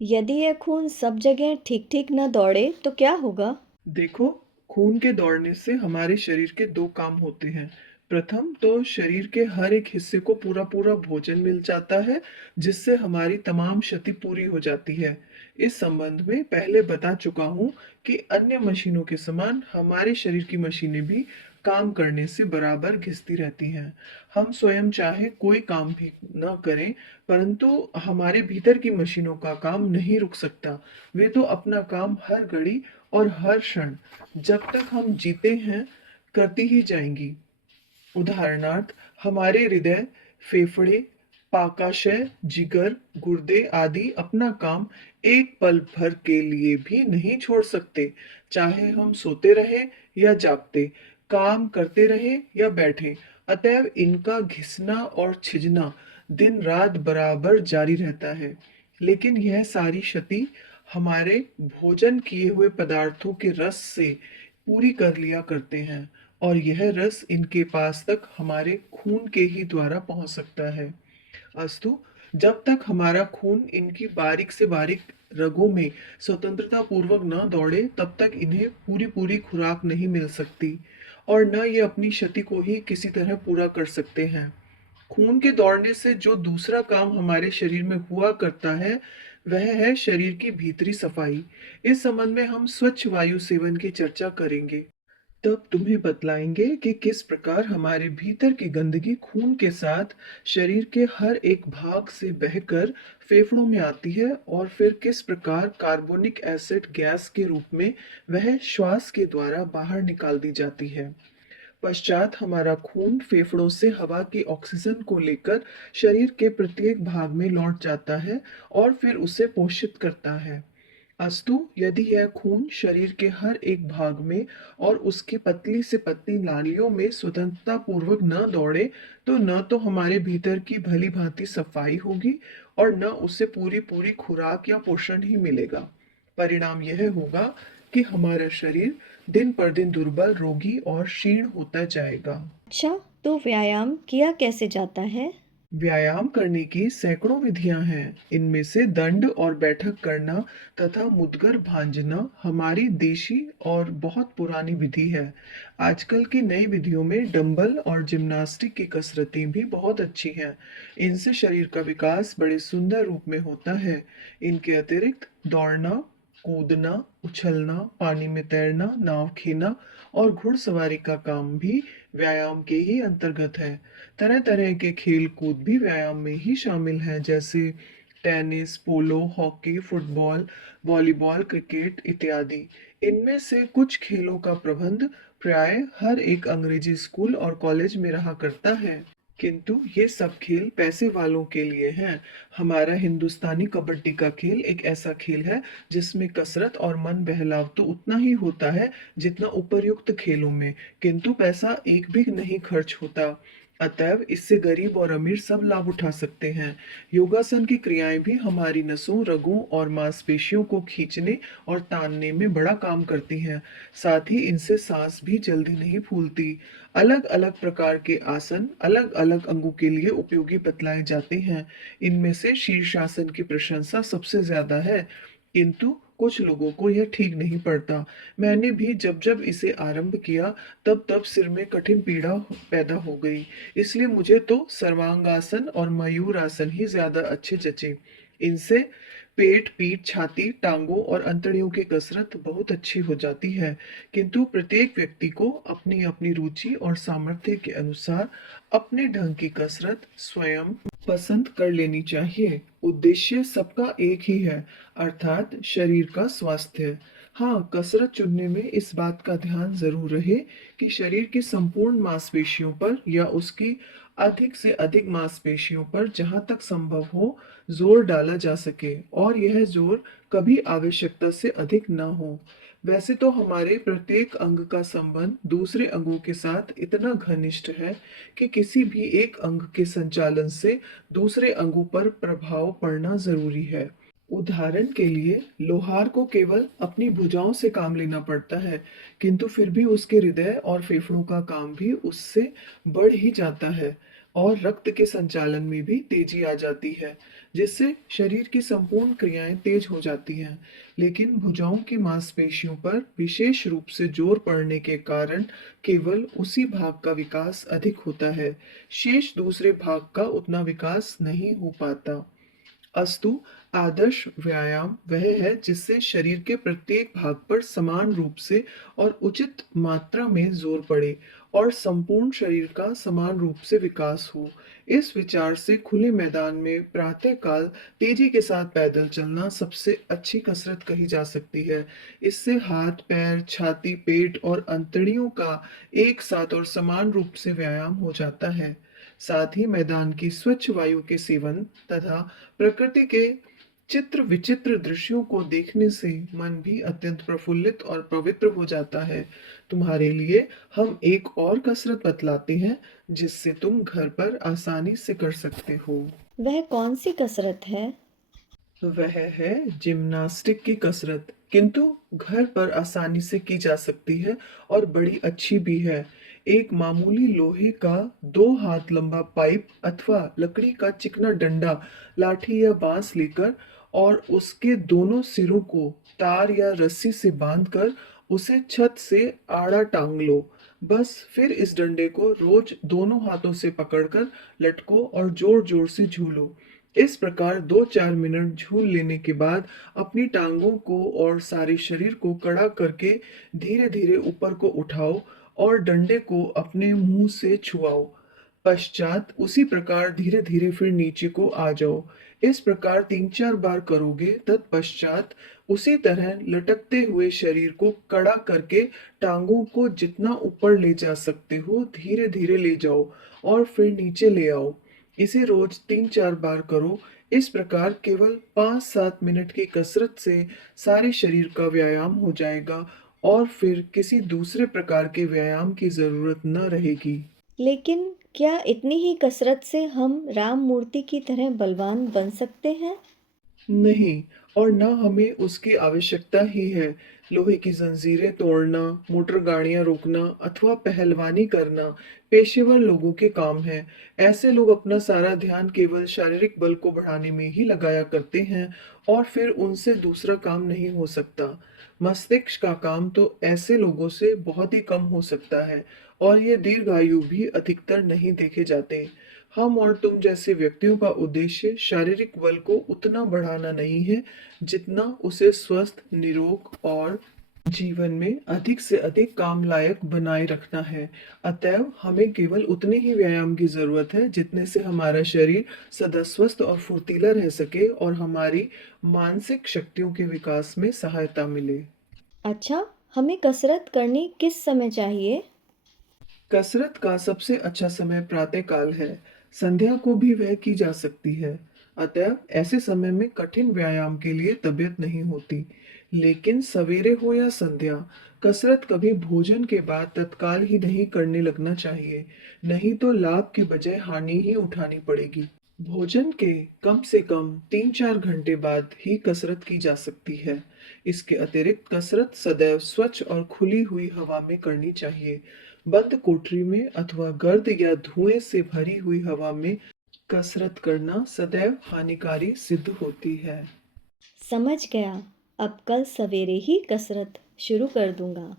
यदि यह खून सब जगह ठीक-ठीक न दौड़े तो क्या होगा? देखो, खून के दौड़ने से हमारे शरीर के दो काम होते हैं। प्रथम तो शरीर के हर एक हिस्से को पूरा पूरा भोजन मिल जाता है, जिससे हमारी तमाम क्षति पूरी हो जाती है। इस संबंध में पहले बता चुका हूँ कि अन्य मशीनों के समान हमारे शरीर की मशीनें भी काम करने से बराबर घिसती रहती हैं। हम स्वयं चाहे कोई काम भी न करें, परंतु हमारे भीतर की मशीनों का काम नहीं रुक सकता। वे तो अपना काम हर घड़ी और हर क्षण जब तक हम जीते हैं करती ही जाएंगी। उदाहरणार्थ, हमारे हृदय, फेफड़े, पाकाशय, जिगर, गुर्दे आदि अपना काम एक पल भर के लिए भी नहीं छोड़ सकते। चाहे हम सोते रहे या जागते, काम करते रहे या बैठे। अतएव इनका घिसना और छिजना दिन रात बराबर जारी रहता है। लेकिन यह सारी क्षति हमारे भोजन किए हुए पदार्थों के रस से पूरी कर लिया करते हैं, और यह रस इनके पास तक हमारे खून के ही द्वारा पहुंच सकता है। अस्तु, जब तक हमारा खून इनकी बारीक से बारीक रगों में स्वतंत्रता पूर्वक न दौड़े, तब तक इन्हें पूरी पूरी खुराक नहीं मिल सकती, और न ये अपनी क्षति को ही किसी तरह पूरा कर सकते हैं। खून के दौड़ने से जो दूसरा काम हमारे शरीर में हुआ करता है, वह है शरीर की भीतरी सफाई। इस संबंध में हम स्वच्छ वायु सेवन की चर्चा करेंगे। तब तुम्हें बतलाएंगे कि किस प्रकार हमारे भीतर की गंदगी खून के साथ शरीर के हर एक भाग से बहकर फेफड़ों में आती है, और फिर किस प्रकार कार्बोनिक एसिड गैस के रूप में वह श्वास के द्वारा बाहर निकाल दी जाती है। पश्चात हमारा खून फेफड़ों से हवा की ऑक्सीजन को लेकर शरीर के प्रत्येक भाग में लौट जाता है और फिर उसे पोषित करता है। अस्तु, यदि यह खून शरीर के हर एक भाग में और उसकी पतली से पतली नालियों में स्वतंत्रता पूर्वक न दौड़े, तो न तो हमारे भीतर की भली भांति सफाई होगी और न उसे पूरी पूरी खुराक या पोषण ही मिलेगा। परिणाम यह होगा कि हमारा शरीर दिन पर दिन दुर्बल, रोगी और क्षीण होता जाएगा। अच्छा, तो व्यायाम किया कैसे जाता है? व्यायाम करने की सैकड़ों विधियां हैं। इनमें से दंड और बैठक करना तथा मुद्गर भांजना हमारी देशी और बहुत पुरानी विधि है। आजकल की नई विधियों में डंबल और जिम्नास्टिक की कसरतें भी बहुत अच्छी हैं। इनसे शरीर का विकास बड़े सुंदर रूप में होता है। इनके अतिरिक्त दौड़ना, कूदना, उछलना, पानी में तैरना, नाव खेना और घुड़सवारी का काम भी व्यायाम के ही अंतर्गत है। तरह तरह के खेल कूद भी व्यायाम में ही शामिल हैं, जैसे टेनिस, पोलो, हॉकी, फुटबॉल, वॉलीबॉल, क्रिकेट इत्यादि। इनमें से कुछ खेलों का प्रबंध प्राय हर एक अंग्रेजी स्कूल और कॉलेज में रहा करता है, किंतु ये सब खेल पैसे वालों के लिए हैं। हमारा हिंदुस्तानी कबड्डी का खेल एक ऐसा खेल है जिसमें कसरत और मन बहलाव तो उतना ही होता है जितना उपर्युक्त खेलों में, किंतु पैसा एक भी नहीं खर्च होता। अतएव इससे गरीब और अमीर सब लाभ उठा सकते हैं। योगासन की क्रियाएं भी हमारी नसों, रगों और मांसपेशियों को खींचने और तानने में बड़ा काम करती हैं। साथ ही इनसे सांस भी जल्दी नहीं फूलती। अलग अलग प्रकार के आसन अलग अलग अंगों के लिए उपयोगी बतलाए जाते हैं। इनमें से शीर्षासन की प्रशंसा सबसे ज्यादा है, किंतु कुछ लोगों को यह ठीक नहीं पड़ता। मैंने भी जब जब इसे आरंभ किया, तब तब सिर में कठिन पीड़ा पैदा हो गई। इसलिए मुझे तो सर्वांगासन और मयूर आसन ही ज्यादा अच्छे जचे। इनसे पेट, पीठ, छाती, टांगों और अंतड़ियों की कसरत बहुत अच्छी हो जाती है, किंतु प्रत्येक व्यक्ति को अपनी अपनी रुचि और सामर्थ्य के अनुसार अपने ढंग की कसरत स्वयं पसंद कर लेनी चाहिए। उद्देश्य सबका एक ही है, अर्थात शरीर का स्वास्थ्य। हाँ, कसरत चुनने में इस बात का ध्यान जरूर रहे कि शरीर की संपूर्ण मांसपेशियों पर या उसकी अधिक से अधिक मांसपेशियों पर जहां तक संभव हो जोर डाला जा सके, और यह जोर कभी आवश्यकता से अधिक न हो। वैसे तो हमारे प्रत्येक अंग का संबंध दूसरे अंगों के साथ इतना घनिष्ठ है कि किसी भी एक अंग के संचालन से दूसरे अंगों पर प्रभाव पड़ना जरूरी है। उदाहरण के लिए लोहार को केवल अपनी भुजाओं से काम लेना पड़ता है, किंतु फिर भी उसके हृदय और फेफड़ों का काम भी उससे बढ़ ही जाता है, और रक्त के संचालन में भी तेजी आ जाती है। जिससे शरीर की संपूर्ण क्रियाएं तेज हो जाती हैं। लेकिन भुजाओं की मांसपेशियों पर विशेष रूप से जोर पड़ने के कारण केवल उसी भाग का विकास अधिक होता है, शेष दूसरे भाग का उतना विकास नहीं हो पाता। अस्तु, आदर्श व्यायाम वह है जिससे शरीर के प्रत्येक भाग पर समान रूप से और उचित मात्रा में जोर पड़े और संपूर्ण शरीर का समान रूप से विकास हो। इस विचार से खुले मैदान में प्रातःकाल तेजी के साथ पैदल चलना सबसे अच्छी कसरत कही जा सकती है। इससे हाथ, पैर, छाती, पेट और अंतड़ियों का एक साथ और समान रूप से व्यायाम हो जाता है। साथ ही मैदान की स्वच्छ वायु के सेवन तथा प्रकृति के चित्र विचित्र दृश्यों को देखने से मन भी अत्यंत प्रफुल्लित और पवित्र हो जाता है। तुम्हारे लिए हम एक और कसरत बतलाते हैं जिससे तुम घर पर आसानी से कर सकते हो। वह कौन सी कसरत है? वह है जिम्नास्टिक की कसरत, किंतु घर पर आसानी से की जा सकती है और बड़ी अच्छी भी है। एक मामूली लोहे का 2 हाथ लंबा पाइप अथवा लकड़ी का चिकना डंडा, लाठी या बांस लेकर और उसके दोनों सिरों को तार या रस्सी से बांधकर उसे छत से आड़ा टांग लो। बस फिर इस डंडे को रोज दोनों हाथों से पकड़कर लटको और जोर जोर से झूलो। इस प्रकार 2-4 मिनट झूल लेने के बाद अपनी टांगों को और सारे शरीर को कड़ा करके धीरे धीरे ऊपर को उठाओ और डंडे को अपने मुंह से छुआओ। पश्चात उसी प्रकार धीरे धीरे फिर नीचे को आ जाओ। इस प्रकार 3-4 बार करोगे, तत्पश्चात उसी तरह लटकते हुए शरीर को कड़ा करके टांगों को जितना ऊपर ले जा सकते हो धीरे धीरे ले जाओ और फिर नीचे ले आओ। इसे रोज 3-4 बार करो। इस प्रकार केवल 5-7 मिनट की कसरत से सारे शरीर का व्यायाम हो जाएगा और फिर किसी दूसरे प्रकार के व्यायाम की जरूरत न रहेगी। लेकिन क्या इतनी ही कसरत से हम राम मूर्ति की तरह बलवान बन सकते हैं? नहीं, और न हमें उसकी आवश्यकता ही है। लोहे की जंजीरें तोड़ना, मोटर गाड़ियां रोकना अथवा पहलवानी करना पेशेवर लोगों के काम है। ऐसे लोग अपना सारा ध्यान केवल शारीरिक बल को बढ़ाने में ही लगाया करते हैं और फिर उनसे दूसरा काम नहीं हो सकता। मस्तिष्क का काम तो ऐसे लोगों से बहुत ही कम हो सकता है और ये दीर्घायु भी अधिकतर नहीं देखे जाते। हम और तुम जैसे व्यक्तियों का उद्देश्य शारीरिक बल को उतना बढ़ाना नहीं है जितना उसे स्वस्थ, निरोग और जीवन में अधिक से अधिक काम लायक बनाए रखना है। अतएव हमें केवल उतने ही व्यायाम की जरूरत है जितने से हमारा शरीर सदा स्वस्थ और फुर्तीला रह सके और हमारी मानसिक शक्तियों के विकास में सहायता मिले। अच्छा, हमें कसरत करनी किस समय चाहिए? कसरत का सबसे अच्छा समय प्रातःकाल है। संध्या को भी वह की जा सकती है। अतः ऐसे समय में कठिन व्यायाम के लिए तबीयत नहीं होती। लेकिन सवेरे हो या संध्या, कसरत कभी भोजन के बाद तत्काल ही नहीं करने लगना चाहिए, नहीं तो लाभ के बजाय हानि ही उठानी पड़ेगी। भोजन के कम से कम 3-4 घंटे बाद ही कसरत की जा सकती है। इसके अतिरिक्त कसरत सदैव स्वच्छ और खुली हुई हवा में करनी चाहिए। बंद कोठरी में अथवा गर्द या धुएं से भरी हुई हवा में कसरत करना सदैव हानिकारी सिद्ध होती है। समझ गया। अब कल सवेरे ही कसरत शुरू कर दूंगा।